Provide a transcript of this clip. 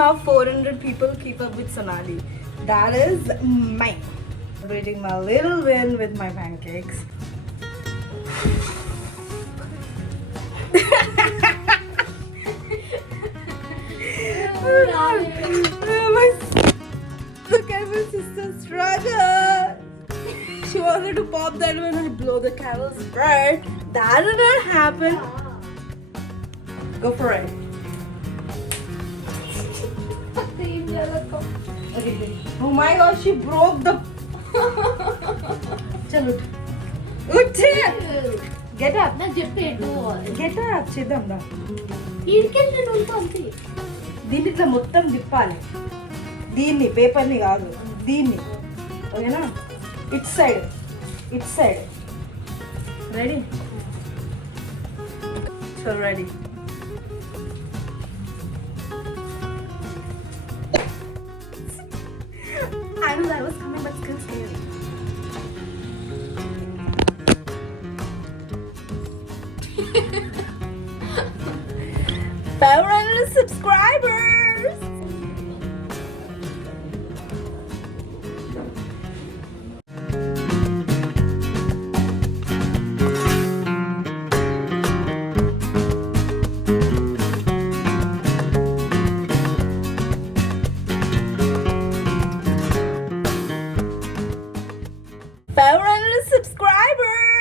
now 400 people keep up with Sonali. That is mine. Celebrating my little win with my pancakes. Look at my sister's struggle. She wanted to pop that when I blow the candles bright. That did not happen. Go for it. Oh my gosh, she broke the. Chalo. Get up. Get up. Chidam da. దీన్ని ఇట్లా మొత్తం తిప్పాలి. దీన్ని పేపర్ని కాదు, దీన్ని ఓకేనా? It side ready? So ready. I knew that was coming, but still scary. Subscribers. Subscribers.